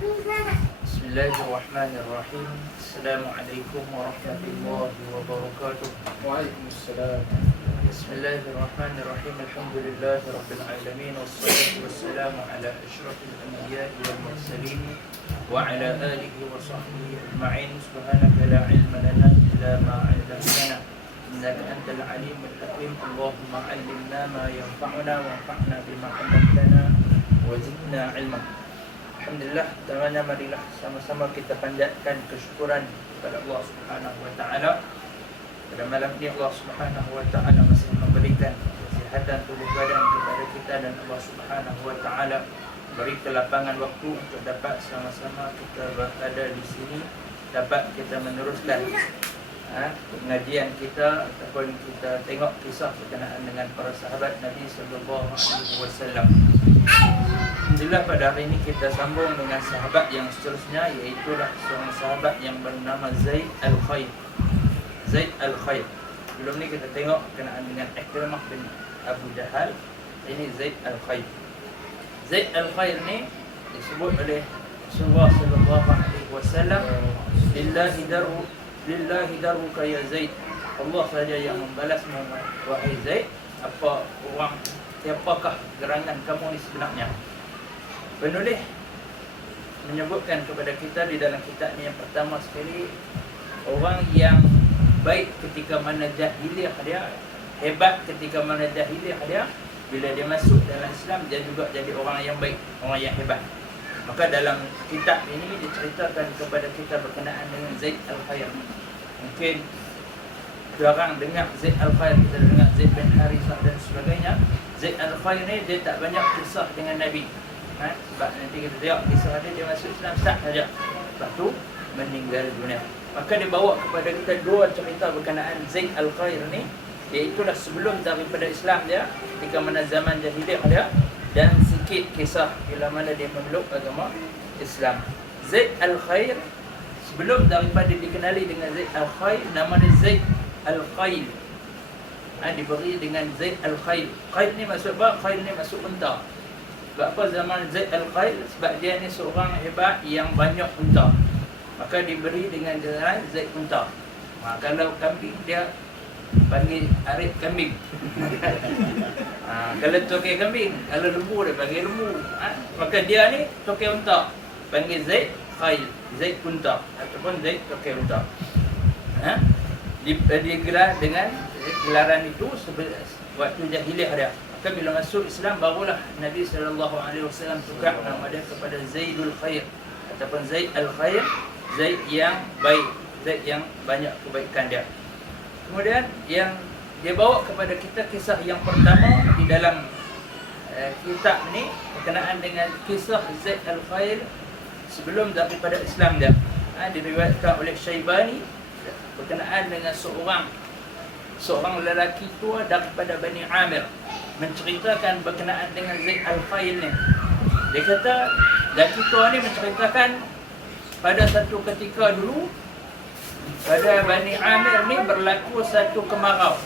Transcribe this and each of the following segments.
Bismillahirrahmanirrahim. Assalamualaikum warahmatullahi wabarakatuh. Waalaikumsalam. Bismillahirrahmanirrahim. Alhamdulillahi rabbil alamin. Wassalatu wassalamu ala asyrafil anbiya'i wal mursalin wa ala alihi wa sahbihi ajma'in. Subhanaka la ilma lana illa ma 'allamtana innaka antal alimul hakim. Allahumma 'allimna ma yanfa'una wanfa'na bima 'allamtana wa zidna 'ilman. Alhamdulillah, pertamanya marilah sama-sama kita panjatkan kesyukuran kepada Allah Subhanahu wa taala. Pada malam ini Allah Subhanahu wa taala masih memberikan kesihatan tubuh badan kepada kita, dan Allah Subhanahu wa taala beri kelapangan waktu untuk dapat sama-sama kita berada di sini, dapat kita meneruskan pengajian kita ataupun kita tengok kisah berkenaan dengan para sahabat Nabi sallallahu alaihi wasallam. Alhamdulillah, pada hari ini kita sambung dengan sahabat yang seterusnya, iaitu seorang sahabat yang bernama Zaid Al-Khair. Zaid Al-Khair. Sebelum ni kita tengok berkenaan dengan Ikrimah bin Abu Jahal. Ini Zaid Al-Khair. Zaid Al-Khair ni disebut oleh Rasulullah sallallahu alaihi wasallam, lillahi daruka ya Zaid. Allah saja yang membalasmu wahai Zaid. Siapakah gerangan kamu ni sebenarnya? Penulis menyebutkan kepada kita di dalam kitab ni, yang pertama sekali, orang yang baik ketika mana jahiliah dia, hebat ketika mana jahiliah dia, bila dia masuk dalam Islam dia juga jadi orang yang baik, orang yang hebat. Maka dalam kitab ini diceritakan kepada kita berkenaan dengan Zaid Al-Khair. Mungkin jarang dengar Zaid Al-Khair, kita dengar Zaid bin Harithah dan sebagainya. Zaid Al-Khair ni dia tak banyak kisah dengan Nabi. Sebab nanti kita tengok kisah dia masuk Islam sah saja, lepas tu meninggal dunia. Maka dia bawa kepada kita dua cerita berkenaan Zaid Al-Khair ni, iaitulah sebelum daripada Islam dia, ketika mana zaman jahiliah dia, dan sikit kisah bila mana dia memeluk agama Islam. Zaid Al-Khair, sebelum daripada dikenali dengan Zaid Al-Khair, nama dia Zaid Al-Khail. Diberi dengan Zaid Al-Khail. Khail ni maksud apa? Khail ni maksud unta. Sebab apa zaman Zaid Al-Khail? Sebab dia ni seorang hebat yang banyak unta, maka diberi dengan gelar Zaid Unta. Kalau kambing dia panggil Arif Kambing. Kalau tokai kambing, kalau lembu dia panggil lembu. Maka dia ni tokai unta, panggil Zaid Khail, Zaid Unta ataupun Zaid tokai unta. Digelar dengan gelaran itu waktu jahiliah dia. Maka bila masuk Islam, barulah Nabi SAW tukar nama dia kepada Zaidul Khair ataupun Zaid Al-Khair, Zaid yang baik, Zaid yang banyak kebaikan dia. Kemudian yang dia bawa kepada kita kisah yang pertama di dalam kitab ni berkenaan dengan kisah Zaid Al-Khair sebelum daripada Islam dia. Diriwayatkan oleh Syaibani berkenaan dengan seorang lelaki tua daripada Bani Amir, menceritakan berkenaan dengan Zaid Al-Khair ni. Dia kata lelaki tua ni menceritakan pada satu ketika dulu pada Bani Amir ni berlaku satu kemarau.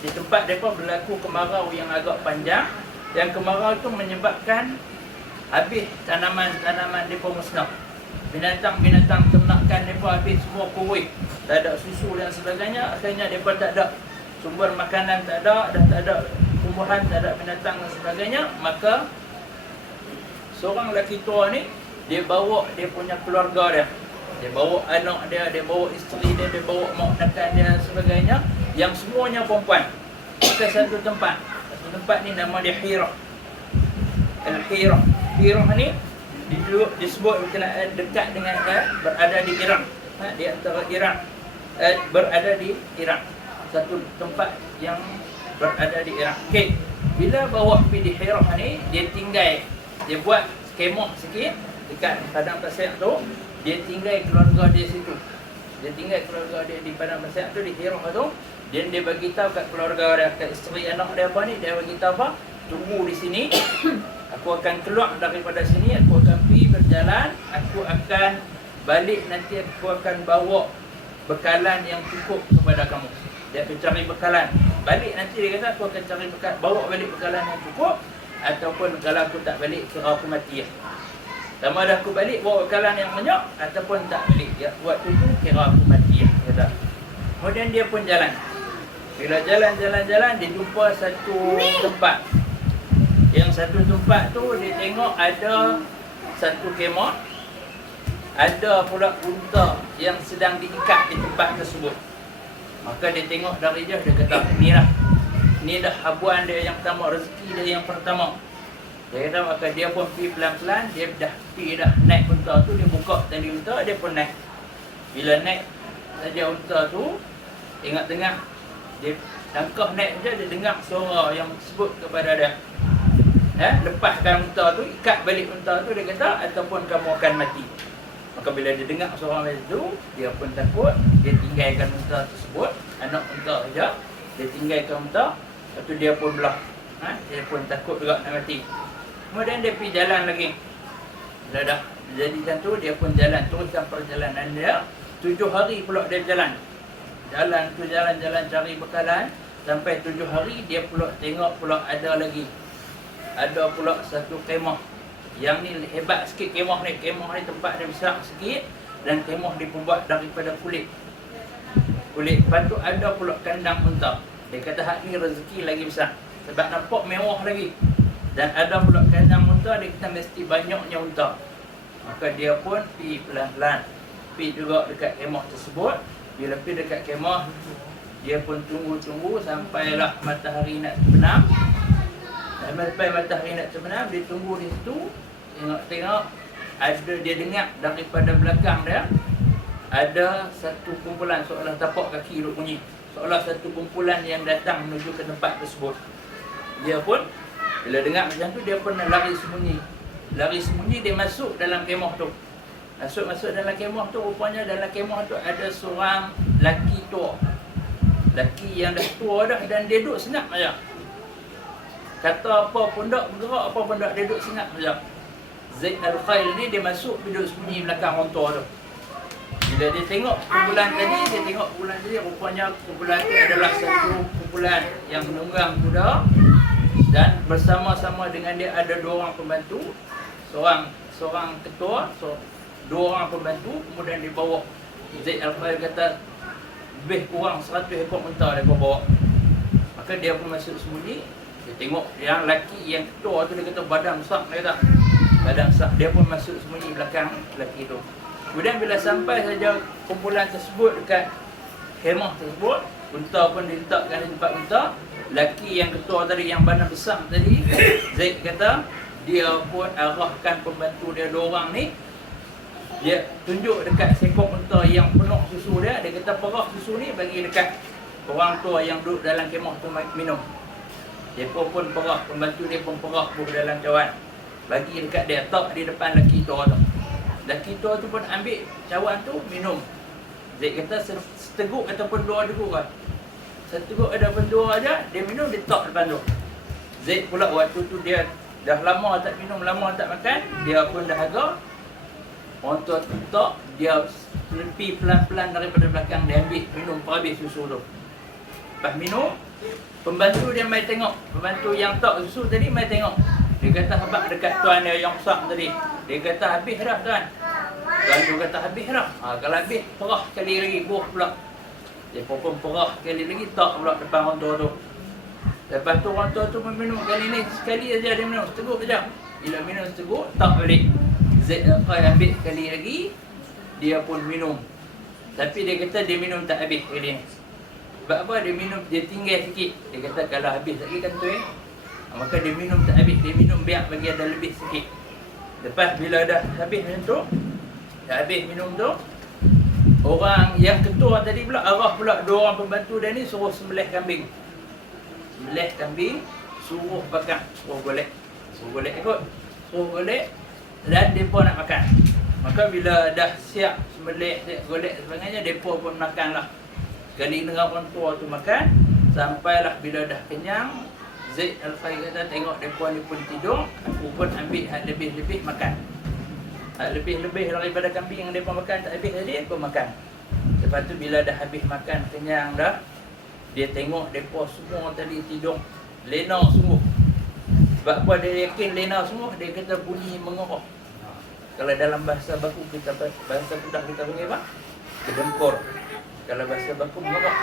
Di tempat mereka berlaku kemarau yang agak panjang, yang kemarau itu menyebabkan habis tanaman-tanaman mereka musnah. Binatang-binatang ternakan mereka habis semua kurus, tak ada susu dan sebagainya. Akhirnya mereka tak ada sumber makanan, tak ada, dah tak ada tumbuhan, tak ada binatang dan sebagainya. Maka seorang lelaki tua ni, dia bawa dia punya keluarga dia, dia bawa anak dia, dia bawa isteri dia, dia bawa mak nakan dia dan sebagainya, yang semuanya perempuan, ke satu tempat. Satu tempat ni nama dia Hirah. Al-Hirah. Hirah ni disebut berkenaan dekat dengan berada di Iraq. Di antara Iraq, berada di Iraq, satu tempat yang berada di Iraq. Okay. Bila bawa pergi di Hirah ni, dia tinggal, dia buat kemah sikit dekat padang pasir tu, dia tinggal keluarga dia situ. Dia tinggal keluarga dia di padang pasir tu, di Hirah tu. Dia bagi tahu kat keluarga dia, kat isteri anak dia apa ni, dia bagi tahu apa? Tunggu di sini. Aku akan keluar daripada sini, aku akan pergi berjalan, aku akan balik, nanti aku akan bawa bekalan yang cukup kepada kamu. Dia akan cari bekalan. Balik nanti dia kata aku akan cari bawa balik bekalan yang cukup, ataupun kalau aku tak balik, kira aku mati. Sama ada aku balik bawa bekalan yang banyak ataupun tak balik. Ya, waktu tu kira aku mati. Kata. Kemudian dia pun jalan. Bila jalan, dia jumpa satu tempat. Yang satu tempat tu dia tengok ada satu kemah. Ada pula unta yang sedang diikat di tempat tersebut. Maka dia tengok dari jauh, dia kata, ni dah habuan dia yang pertama, rezeki dia yang pertama. Dia kata, maka dia pun pergi pelan-pelan, dia dah naik unta tu, dia buka tali unta, dia pun naik. Bila naik saja unta tu, tengah-tengah, dia langkah naik saja, dia dengar suara yang sebut kepada dia. Lepaskan unta tu, ikat balik unta tu, dia kata, ataupun kamu akan mati. Maka bila dia dengar suara macam tu, dia pun takut, dia tinggalkan unta tersebut, anak unta saja, dia tinggalkan unta, lepas tu dia pun belah. Dia pun takut juga nak mati. Kemudian dia pergi jalan lagi. Bila dah jadi macam tu, dia pun jalan, teruskan perjalanan dia. 7 hari pula dia jalan. Jalan cari bekalan. Sampai 7 hari, dia pula tengok pula ada lagi. Ada pula satu kemah. Yang ni hebat sikit kemah ni. Kemah ni tempat dia besar sikit. Dan kemah dia pembuat daripada kulit. Lepas tu ada pula kandang unta. Dia kata hak ni rezeki lagi besar. Sebab nampak mewah lagi. Dan ada pula kandang unta, dia kata mesti banyaknya unta. Maka dia pun pergi pelan-pelan. Pergi juga dekat kemah tersebut. Bila pergi dekat kemah, dia pun tunggu sampailah matahari nak terbenam. Sampai matahari nak terbenam, dia tunggu di situ. Tengok, ada dia dengar daripada belakang dia, ada satu kumpulan, seolah tapak kaki duk bunyi. Seolah satu kumpulan yang datang menuju ke tempat tersebut. Dia pun bila dengar macam tu, dia pun lari sembunyi, dia masuk dalam kemah tu. Masuk dalam kemah tu, rupanya dalam kemah tu ada seorang laki tua. Laki yang dah tua dah, dan dia duduk senyap saja. Kata apa pun tak bergerak, apa pun tak, dia duduk senyap saja. Zaid al-Khail ni dia masuk, duduk sembunyi belakang orang tua tu. Bila dia tengok kumpulan tadi, rupanya kumpulan tu adalah satu kumpulan yang menunggang kuda. Dan bersama-sama dengan dia ada 2 orang pembantu, seorang ketua, 2 orang pembantu. Kemudian dibawa. Zaid al-Khail kata lebih kurang 100 ekor unta dia bawa. Maka dia pun masuk sembunyi. Dia tengok yang lelaki yang ketua tu, dia kata badan besar, dia kata badan besar. Dia pun masuk sembunyi belakang lelaki tu. Kemudian bila sampai saja kumpulan tersebut dekat kemah tersebut, unta pun diletakkan di tempat unta. Lelaki yang ketua tadi, yang badan besar tadi, Zaid kata, dia pun arahkan pembantu dia 2 orang ni. Dia tunjuk dekat sekop unta yang penuh susu dia. Dia kata perah susu ni bagi dekat orang tua yang duduk dalam kemah tu minum. Dia pun perah, pembantu dia pun perah buah dalam cawan, bagi dekat dia, tak di depan lelaki tua tu. Lelaki tua tu pun ambil cawan tu, minum. Zaid kata seteguk ataupun 2 teguk kan. Seteguk ataupun 2 aja, dia minum, dia tak depan tu. Zaid pula waktu tu dia dah lama tak minum, lama tak makan, dia pun dah agak. Orang tua tu tak, dia pergi pelan-pelan daripada belakang, dia ambil minum habis susu tu. Lepas minum, pembantu dia mai tengok. Pembantu yang tak susu tadi mai tengok. Dia kata habaq dekat tuan dia yang besar tadi. Dia kata habis dah tuan. Tuan tu kata habis dah. Kalau habis, perah sekali lagi, buah pula. Dia pun perah sekali lagi, tak pula depan orang tua tu. Lepas tu orang tua tu minum kali ni, sekali saja dia minum, seteguk saja. Bila minum seteguk, tak balik. Zaid al-Khail ambil sekali lagi, dia pun minum. Tapi dia kata dia minum tak habis kali ni. Sebab apa? Dia minum, dia tinggal sikit. Dia kata kalau habis lagi kan tu maka dia minum tak habis. Dia minum biar bagi ada lebih sikit. Lepas bila dah habis macam tu, dah habis minum tu, orang yang ketua tadi pula arah pula 2 orang pembantu dia ni suruh sembelih kambing. Sembelih kambing, suruh bakar, suruh golek ikut. Suruh golek dan depa nak makan. Maka bila dah siap sembelih, siap golek sebagainya, depa pun makanlah. Sekali dengan orang tua tu makan, sampailah bila dah kenyang, Zaid al-Khail kata tengok depa ni pun tidur, aku pun ambil hak lebih-lebih makan. Hak lebih-lebih daripada kambing yang depa makan tak habis tadi, depa makan. Lepas tu bila dah habis makan, kenyang dah, dia tengok depa semua tadi tidur lena sungguh. Sebab apa dia yakin lena sungguh? Dia kata bunyi mengerah. Kalau dalam bahasa baku kita, bahasa mudah kita panggil apa? Kedengkor. Kalau bahasa baku mengerah.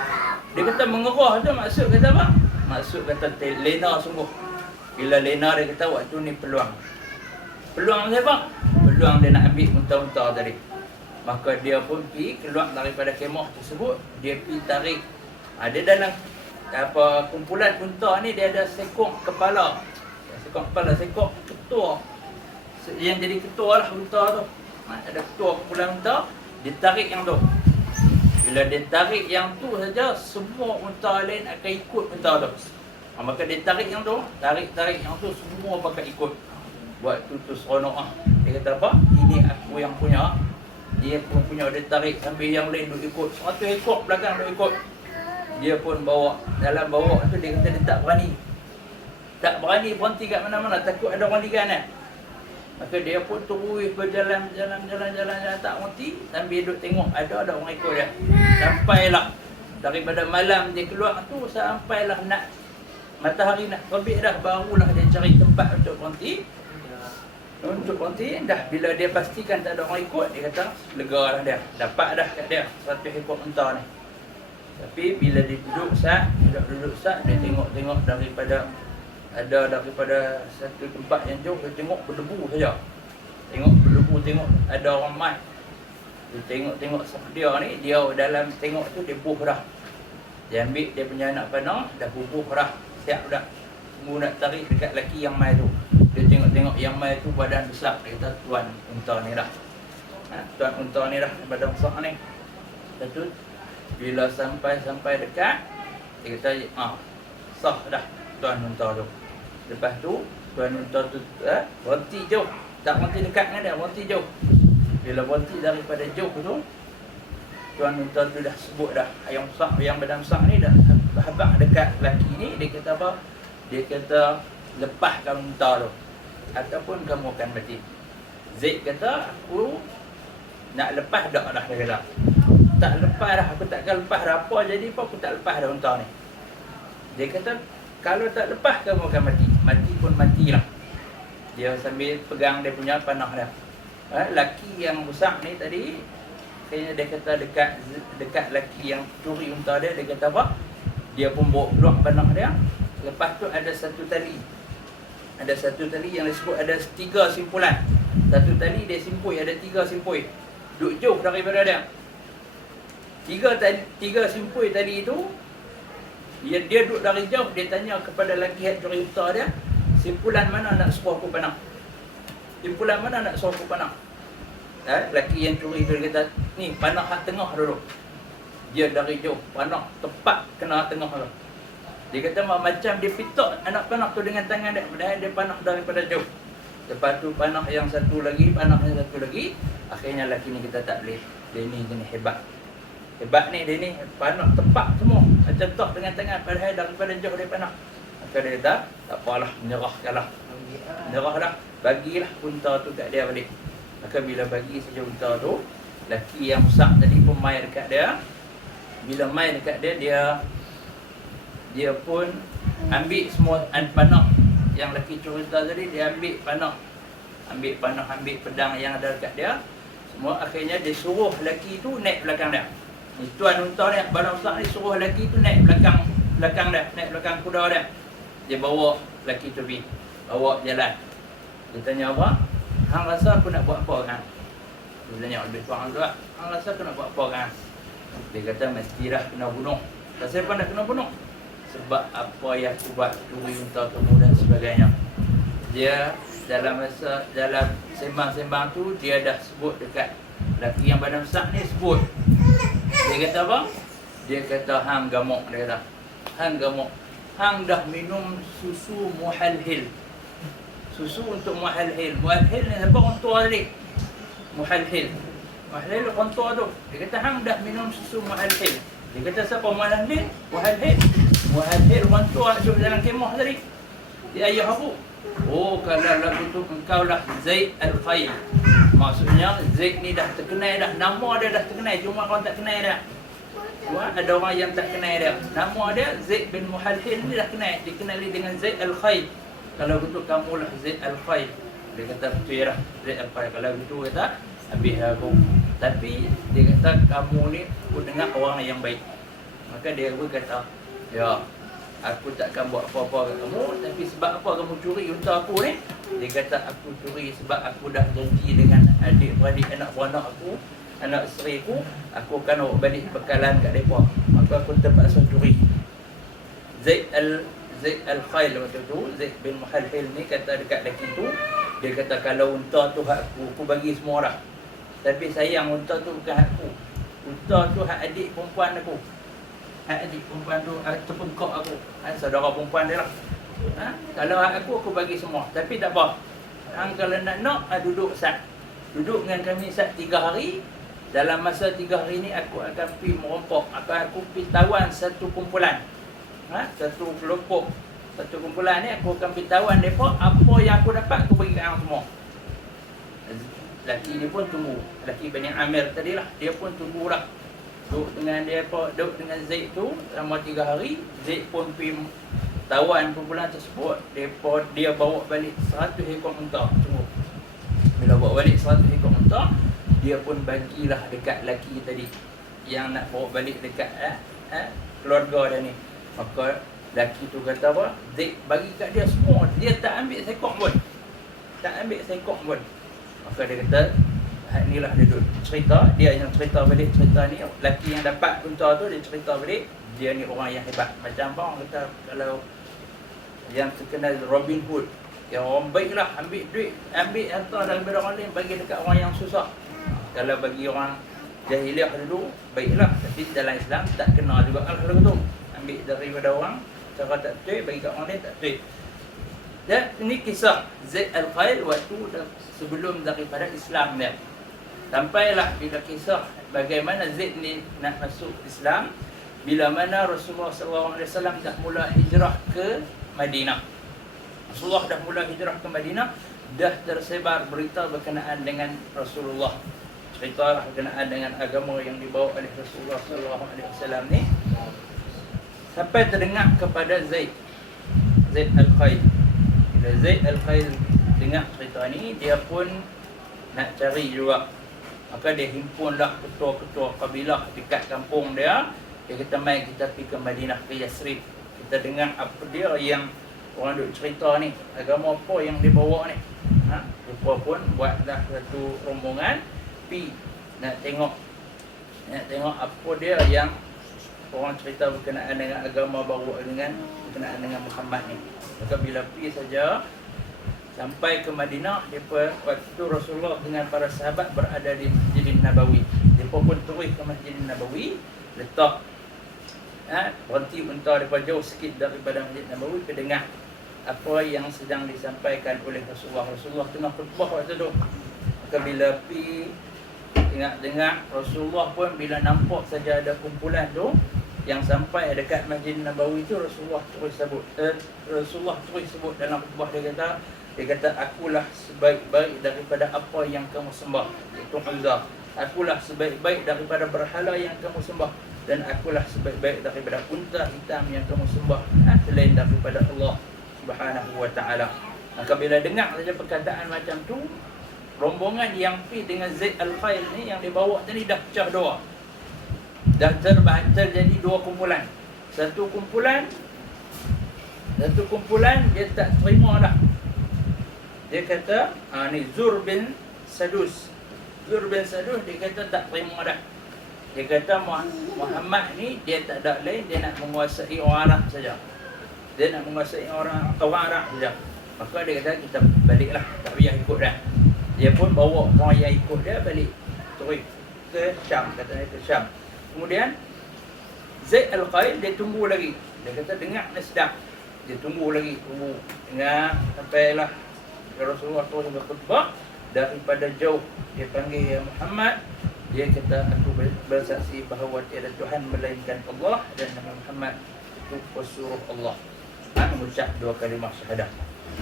Dia kata mengerah tu maksud kata apa? Maksud kata lena sungguh. Bila lena dia kata waktu ni peluang. Peluang siapa? Peluang dia nak ambil unta-unta tadi. Maka dia pun pergi keluar daripada kemah tersebut, dia pergi tarik. Dia dalam apa kumpulan unta ni dia ada sekok kepala. Sekok kepala, sekok ketua. Yang jadi ketua lah unta tu. Ada ketua kumpulan unta, dia tarik yang tu. Bila dia tarik yang tu saja, semua unta lain akan ikut unta tu. Maka dia tarik yang tu, tarik yang tu, semua bakal ikut. Buat tu seronok . Dia kata apa? Ini aku yang punya. Dia pun punya, dia tarik sambil yang lain duk ikut. 100 ekor belakang duk ikut. Dia pun bawa, dalam bawa tu dia kata dia tak berani. Tak berani berhenti kat mana-mana, takut ada orang ligan . Maka dia pun terus berjalan, jalan, tak berhenti. Sambil duk tengok ada orang ikut dia. Sampailah daripada malam dia keluar tu, sampailah nak matahari nak terbit dah, barulah dia cari tempat untuk berhenti. Untuk berhenti, dah bila dia pastikan tak ada orang ikut, dia kata lega dah dia, dapat dah kat dia 100 ekor unta ni. Tapi bila dia duduk sat, dia tengok daripada satu tempat yang jauh, dia tengok berdebu saja. Tengok ada orang mai. Dia tengok dia ni, dia dalam tengok tu dia buh dah. Dia ambil dia punya anak panah, dah bubuh dah, siap dah. Tunggu nak tarik dekat lelaki yang mai tu. Dia tengok yang mai tu badan besar. Dia kata tuan unta ni dah. Tuan unta ni dah badan besar ni. Betul. Bila sampai dekat, dia kata sah dah tuan unta tu. Lepas tu tuan unta tu berhenti jauh. Tak berhenti dekat dengan dia, berhenti jauh. Bila berhenti daripada jauh tu, tuan unta tu dah sebut dah, yang besar, yang badan besar ni dah habaq dekat lelaki ni. Dia kata apa? Dia kata lepaskan unta tu ataupun kamu akan mati. Zaid kata aku nak lepas dah dia kata. Tak lepas dah, aku takkan lepas dah, apa jadi apa aku tak lepas dah unta ni. Dia kata kalau tak lepas kamu akan mati. Mati pun matilah. Dia sambil pegang dia punya panah dia. Laki yang besar ni tadi, kayaknya dia kata dekat laki yang curi unta dia kata apa? Dia pun bawa keluar panah dia. Lepas tu ada satu tali. Ada satu tali yang disebut ada 3 simpulan. Satu tali dia simpui, ada 3 simpui. Duk jauh daripada dia. 3 simpui tadi itu, dia duduk dari jauh, dia tanya kepada lelaki yang curi unta dia, simpulan mana nak suruh aku panah? Simpulan mana nak suruh aku panah? Lelaki yang curi tu dia kata, ni panah hak tengah dulu. Dia dari jauh, panah tepat kena tengah tu. Dia kata macam dia pitok anak panah tu dengan tangan dia, padahal dia panah daripada jauh. Lepas tu panah yang satu lagi, akhirnya lelaki ni kita tak boleh. Dia ni jenis hebat. Hebat ni, dia ni panah tepat semua. Macam tok dengan tangan, padahal daripada jauh dia panah. Maka dia kata, tak apalah, menyerahkanlah. Menyerahlah, bagilah unta tu kat dia balik. Maka bila bagi saja unta tu, lelaki yang besar tadi pun mai dekat dia. Bila mai dekat dia pun ambil semua panah yang lelaki curi unta tadi, dia ambil panah, ambil pedang yang ada dekat dia. Semua akhirnya dia suruh lelaki tu naik belakang dia. Ni tuan unta ni, badan besar ni suruh lelaki tu naik belakang dia, naik belakang kuda dia. Dia bawa lelaki tu pergi, bawa jalan. Dia tanya apa? Hang rasa aku nak buat apa kan? Dia tanya lebih kurang tu lah. Hang rasa aku nak buat apa kan? Dia kata mestilah kena bunuh. Kenapa apa nak kena bunuh? Sebab apa yang aku buat, curi unta kamu dan sebagainya. Dia dalam sembang-sembang tu, dia dah sebut dekat lelaki yang badan besar ni sebut. Dia kata apa? Dia kata hang gamuk. Dia kata hang gamuk. Hang dah minum susu muhalhil. Susu untuk muhalhil. Muhalhil ni apa orang tua tadi? Muhalhil. Muhalhil orang tua tu. Dia kata hang dah minum susu muhalhil. Dia kata siapa muhalhil? Muhalhil. Muhalhil orang tua duduk dalam kemah tadi. Dia ayah aku. Oh, kalau lagu tu engkau lah Zaid Al-Khair. Maksudnya Zaid ni dah terkenal dah. Nama dia dah terkenal, cuma orang tak kenal dia. Cuma ada orang yang tak kenal dia. Nama dia Zaid bin Muhalhil ni dah kenal. Dikenali dengan Zaid Al-Khair. Kalau betul kamu lah Zaid Al-Khair. Dia kata betul lah Zaid Al-Khail. Kalau begitu kata habis aku. Tapi dia kata kamu ni aku dengar orang yang baik. Maka dia pun kata, ya, aku takkan buat apa-apa kat kamu. Tapi sebab apa kamu curi unta aku ni? Dia kata aku curi sebab aku dah janji dengan adik-beradik anak beranak aku, anak isteri aku akan bawa balik bekalan kat mereka. Maka aku terpaksa curi. Zaid Al-Khail waktu tu, Zaid bin Muhalhil ni kata dekat lelaki tu, dia kata kalau unta tu hak aku bagi semua dah. Tapi sayang unta tu bukan hak aku. Unta tu hak adik perempuan aku. Hak adik perempuan tu ataupun kau aku. Saudara perempuan dia lah. Kalau hak aku bagi semua. Tapi tak apa. Hang kalau nak duduk sat. Duduk dengan kami sat 3 hari. Dalam masa 3 hari ni aku akan pergi merompok. Aku pergi tawan satu kumpulan. Satu kelompok. Satu kumpulan ni aku akan pergi tawan mereka. Apa yang aku dapat aku bagi kat hang semua. Lelaki ni pun tunggu. Lelaki Bani Amir tadi lah. Dia pun tunggulah. Duduk dengan Zaid tu selama 3 hari. Zaid pun pergi tawan kumpulan tersebut. Dia bawa balik 100 ekor unta. Tunggu. Bila bawa balik 100 ekor unta, dia pun bagilah dekat lelaki tadi yang nak bawa balik dekat keluarga dia ni. Maka lelaki tu kata apa? Zaid bagi kat dia semua. Dia tak ambil sekok pun. Tak ambil sekok pun. Maka dia kata, inilah dia duduk cerita. Dia yang cerita balik cerita ni. Lelaki yang dapat unta tu, dia cerita balik. Dia ni orang yang hebat. Macam apa orang kata, kalau yang terkenal Robin Hood, yang orang baik lah, ambil duit, ambil harta daripada orang lain, bagi dekat orang yang susah. Kalau bagi orang jahiliah dulu, baiklah. Tapi dalam Islam tak kena juga kalau tu. Ambil daripada orang, cara tak betul, bagi kat orang lain tak betul. Dan ini kisah Zaid Al-Khail waktu sebelum daripada Islam dia. Sampailah bila kisah bagaimana Zaid ni nak masuk Islam, bila mana Rasulullah SAW dah mula hijrah ke Madinah. Rasulullah dah mula hijrah ke Madinah, dah tersebar berita berkenaan dengan Rasulullah. Cerita berkenaan dengan agama yang dibawa oleh Rasulullah SAW ni. Sampai terdengar kepada Zaid Al-Khail. Bila Zaid Al-Khail dengar cerita ni, dia pun nak cari juga. Maka dia himpunlah ketua-ketua kabilah dekat kampung dia. Dia kata, mai kita pergi ke Madinah, ke Yasrib. Kita dengar apa dia yang orang duk cerita ni, agama apa yang dia bawa ni. Mereka pun buatlah satu rombongan pergi nak tengok apa dia yang orang cerita berkenaan dengan agama baru, berkenaan dengan Muhammad ni. Maka bila pergi saja sampai ke Madinah, waktu Rasulullah dengan para sahabat berada di Masjidin Nabawi. Mereka pun turun ke Masjidin Nabawi, letak berhenti unta daripada jauh sikit daripada Masjid Nabawi, kedengar apa yang sedang disampaikan oleh Rasulullah. Rasulullah tengah khutbah waktu tu. Maka bila pergi dengar Rasulullah pun bila nampak saja ada kumpulan tu yang sampai dekat Masjid Nabawi tu, Rasulullah terus sebut dalam khutbah dia kata akulah sebaik-baik daripada apa yang kamu sembah, iaitu Uzza. Akulah sebaik-baik daripada berhala yang kamu sembah, dan akulah sebaik-baik daripada unta hitam yang kamu sembah selain daripada Allah Subhanahu wa ta'ala. Maka bila dengar saja perkataan macam tu, rombongan yang pergi dengan Zaid Al-Khail ni yang dibawa tadi dah pecah dua. Dah terjadi dua kumpulan. Satu kumpulan dia tak terima dah. Dia kata, ni Zur bin Sadus dia kata tak terima dah. Dia kata Muhammad ni dia tak ada lain, dia nak menguasai orang Arab saja. Dia nak menguasai orang Arab saja. Maka dia kata kita baliklah, tak payah ikut dah. Dia pun bawa orang yang ikut dia balik terus ke Syam, katanya ke Syam. Kemudian Zaid Al-Khail dia tunggu lagi. Dia kata dengar dia sedap. Dia tunggu lagi, dengar sampailah Rasulullah SAW berkhutbah. Daripada jauh dia panggil Muhammad. Dia kata aku bersaksi bahawa tiada Tuhan melainkan Allah, dan Nabi Muhammad itu pesuruh Allah. Mengucap dua kalimah syahadah.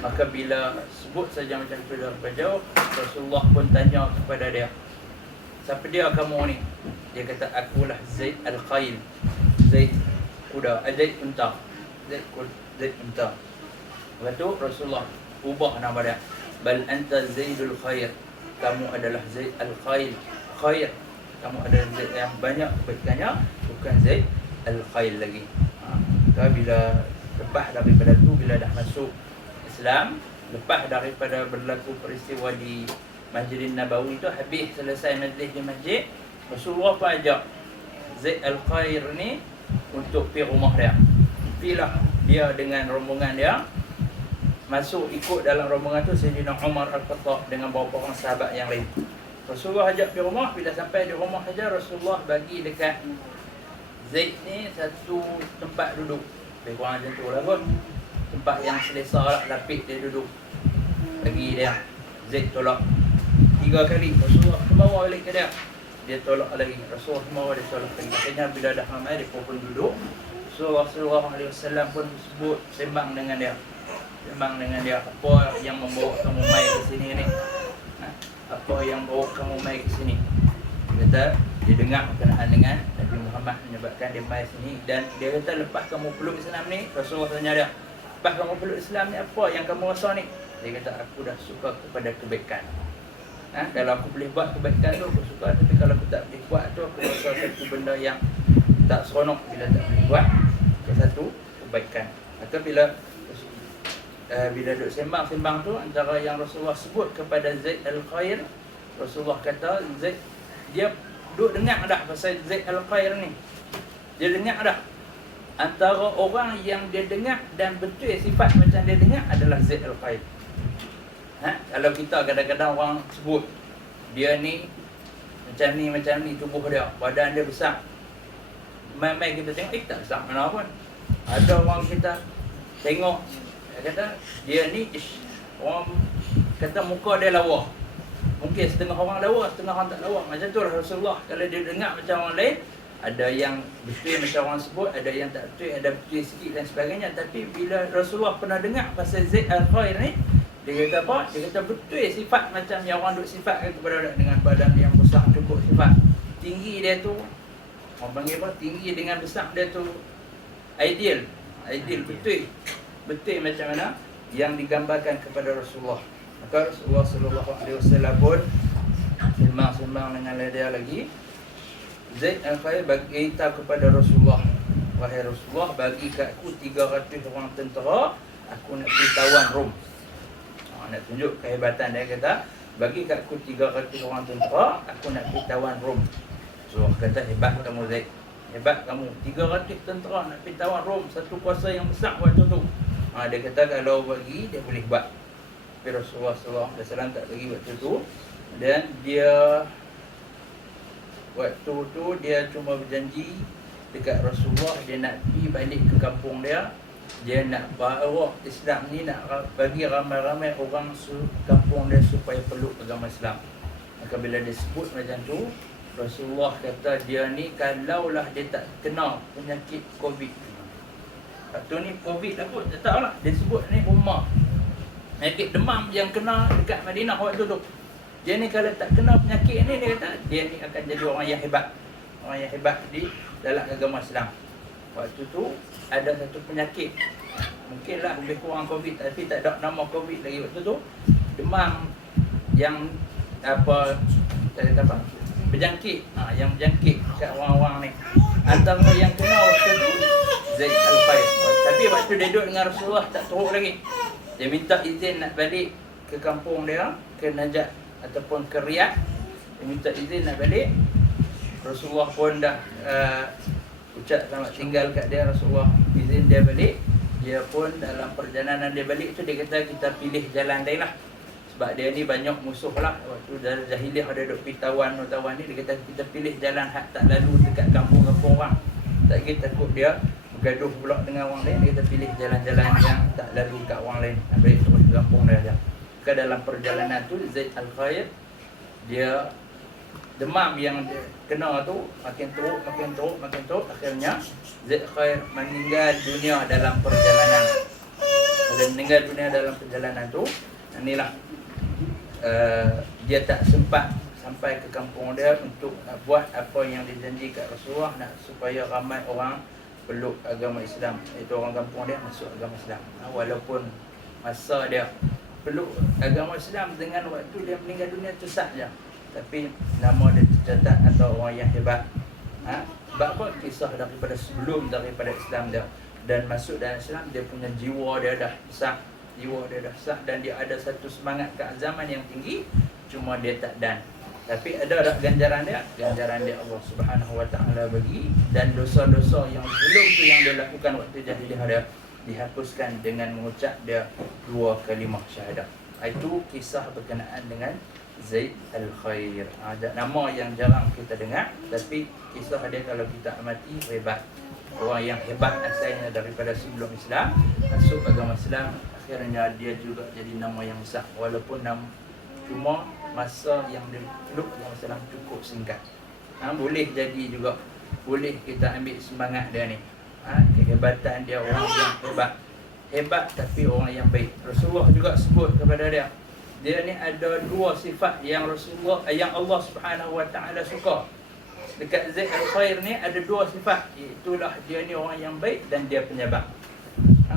Maka bila sebut saja macam itu daripada jauh, Rasulullah pun tanya kepada dia, siapa dia kamu ni? Dia kata akulah Zaid Al-Khail. Zaid kuda, Zaid unta. Zaid unta. Lepas tu Rasulullah ubah nama dia. bal anta Zaidul Khair, kamu adalah Zaid al-Khair. Khair, kamu adalah Zaid yang banyak kebaikannya, bukan Zaid al-Khair lagi. Bila lepas daripada tu, bila dah masuk Islam, lepas daripada berlaku peristiwa di Masjidin Nabawi tu, habis selesai majlis di masjid, Rasulullah pun ajak Zaid al-Khair ni untuk pergi rumah dia. Pergilah dia dengan rombongan dia. Masuk ikut dalam rombongan tu Sayyidina Umar Al-Khattab dengan beberapa orang sahabat yang lain. Rasulullah ajak pergi rumah. Bila sampai di rumah saja, Rasulullah bagi dekat Zaid ni satu tempat duduk. Lebih kurang macam tu lah kot. Tempat yang selesa lah, lapik dia duduk. Bagi dia. Zaid tolak 3 kali. Rasulullah kembawa balik ke dia. Dia tolak lagi. Rasulullah kembawa, dia tolak lagi. Akhirnya bila dah ramai, dia pun duduk. So Rasulullah SAW pun sebut, sembang dengan dia. Sembang dengan dia, apa yang membawa kamu mai ke sini ni? Apa yang bawa kamu mai ke sini? Dia kata, dia dengar berkenaan dengan Nabi Muhammad menyebabkan dia mai sini. Dan dia kata, lepas kamu peluk Islam ni, Rasulullah tanya dia, lepas kamu peluk Islam ni, apa yang kamu rasa ni? Dia kata, aku dah suka kepada kebaikan. Kalau aku boleh buat kebaikan tu, aku suka. Tapi kalau aku tak boleh buat tu, aku rasa satu benda yang tak seronok bila tak boleh buat satu kebaikan. Maka bila duk sembang-sembang tu, antara yang Rasulullah sebut kepada Zaid al-Khair, Rasulullah kata, Zaid, dia duk dengar dah pasal Zaid al-Khair ni. Dia dengar dah. Antara orang yang dia dengar dan betul sifat macam dia dengar adalah Zaid al-Khair. Kalau kita kadang-kadang orang sebut dia ni macam ni tubuh dia, badan dia besar, mai-mai kita tengok, tak besar mana pun. Ada orang kita tengok, dia kata dia ni orang kata muka dia lawa. Mungkin setengah orang lawa, setengah orang tak lawa. Macam tu lah Rasulullah. Kalau dia dengar macam orang lain, ada yang betul macam orang sebut, ada yang tak betul, ada betul sikit dan sebagainya. Tapi bila Rasulullah pernah dengar pasal Zaid al-Khair ni, dia kata apa? Dia kata betul sifat macam yang orang duk sifatkan kepada dia, dengan badan yang besar cukup sifat. Tinggi dia tu, orang panggil apa? Tinggi dengan besar dia tu ideal betul. Betul macam mana yang digambarkan kepada Rasulullah. Maka Rasulullah SAW pun sembang-sembang dengan dia lagi. Zaid al-Khair bagi tahu kepada Rasulullah, wahai Rasulullah, bagi kat aku 300 orang tentera, aku nak pergi tawan Rom. Nak tunjuk kehebatan dia, kata bagi kat aku 300 orang tentera, aku nak pergi tawan Rom. So kata, hebat kamu Zaid, hebat kamu, 300 tentera nak pergi tawan Rom, satu kuasa yang besar waktu tu. Dia kata kalau bagi, dia boleh buat. Tapi Rasulullah SAW tak bagi waktu tu. Dan dia waktu tu dia cuma berjanji dekat Rasulullah, dia nak pergi balik ke kampung dia. Dia nak bawa Islam ni, nak bagi ramai-ramai orang kampung dia supaya peluk agama Islam. Maka bila dia sebut macam tu, Rasulullah kata dia ni kalaulah dia tak kena penyakit COVID. Waktu ni COVID lah pun, tak tahu lah. Dia sebut ni ummah, penyakit demam yang kena dekat Madinah waktu tu. Dia ni kalau tak kena penyakit ni, dia kata dia ni akan jadi orang yang hebat. Orang yang hebat di dalam agama Islam. Waktu tu ada satu penyakit, mungkinlah lebih kurang COVID, tapi tak ada nama COVID lagi waktu tu. Demam yang apa berjangkit, yang berjangkit kat orang-orang ni. Antara yang kena waktu tu Zaid al-Khair. Tapi waktu dia duduk dengan Rasulullah tak teruk lagi. Dia minta izin nak balik ke kampung dia, ke Najat ataupun ke Riyadh. Dia minta izin nak balik. Rasulullah pun dah ucap selamat tinggal kat dia. Rasulullah izin dia balik. Dia pun dalam perjalanan dia balik tu, dia kata kita pilih jalan lain lah. Sebab dia ni banyak musuh lah. Waktu dalam jahiliah ada duk pergi tawan ni, dia kata kita pilih jalan hak tak lalu dekat kampung-kampung orang. Tak kira takut dia bergaduh pula dengan orang lain, dia kata pilih jalan-jalan yang tak lalu kat orang lain. Balik terus ke kampung dia. Maka dalam perjalanan tu Zaid al-Khair, dia demam yang dia kena tu makin teruk. Akhirnya Zaid al-Khair meninggal dunia dalam perjalanan. Dia meninggal dunia dalam perjalanan tu. Inilah dia tak sempat sampai ke kampung dia untuk nak buat apa yang dijanjikan Rasulullah, nak supaya ramai orang peluk agama Islam, iaitu orang kampung dia masuk agama Islam. Walaupun masa dia peluk agama Islam dengan waktu dia meninggal dunia tu sah je. Tapi nama dia tercatat atau orang yang hebat. Sebab apa? Kisah daripada sebelum daripada Islam dia. Dan masuk dalam Islam, dia punya jiwa dia dah sah. Jiwa dia dah sah dan dia ada satu semangat keazaman yang tinggi. Cuma dia tak dan. Tapi ada dah ganjaran dia. Ganjaran dia Allah Subhanahu Wa Taala bagi. Dan dosa-dosa yang sebelum tu yang dia lakukan waktu jahiliah dia dihapuskan dengan mengucap dia 2 kalimah syahadah. Itu kisah berkenaan dengan Zaid Al-Khair. Ada nama yang jarang kita dengar, tapi kisah dia kalau kita amati hebat. Orang yang hebat asalnya daripada sebelum Islam, masuk agama Islam, akhirnya dia juga jadi nama yang besar. Walaupun cuma masa yang dia peluk agama Islam cukup singkat. Boleh jadi juga, boleh kita ambil semangat dia ni. Kehebatan dia, orang yang hebat tapi orang yang baik. Rasulullah juga sebut kepada dia ni ada 2 sifat yang Rasulullah, yang Allah Subhanahu Wa Taala suka. Dekat Zaid Al-Khair ni ada 2 sifat, itulah dia ni orang yang baik dan dia penyabar.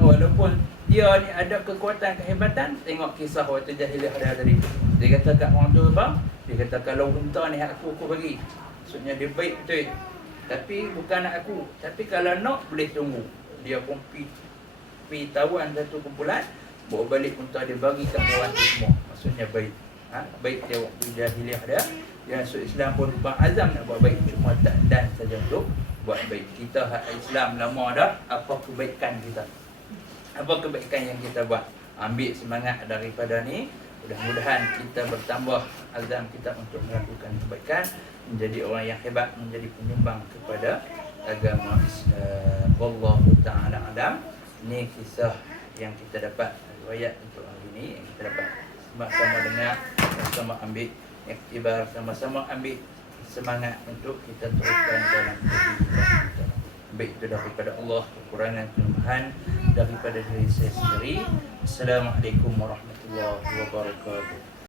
Walaupun dia ni ada kekuatan, kehebatan, tengok kisah waktu jahiliah dia tadi. Dia kata kat orang tu apa? Dia kata kalau unta ni aku bagi. Maksudnya dia baik betul. Tapi bukan nak aku. Tapi kalau nak boleh tunggu. Dia pun pergi tawan satu kumpulan, bawa balik unta dia bagi kat orang tu semua. Maksudnya baik. Baik dia waktu jahiliah dia. Dia masuk Islam pun berazam nak buat baik. Cuma tak dan saja untuk buat baik. Kita Islam lama dah. Apa kebaikan kita? Apa kebaikan yang kita buat? Ambil semangat daripada ni. Mudah-mudahan kita bertambah azam kita untuk melakukan kebaikan, menjadi orang yang hebat, menjadi penyumbang kepada agama Islam. Wallahu ta'ala alam. Ini kisah yang kita dapat, riwayat untuk hari ini yang kita dapat sama-sama dengar, sama-sama ambil iktibar, sama-sama ambil semangat untuk kita teruskan dalam kehidupan kita. Baik itu daripada Allah, kekurangan kelemahan daripada diri saya sendiri. Assalamualaikum warahmatullahi wabarakatuh.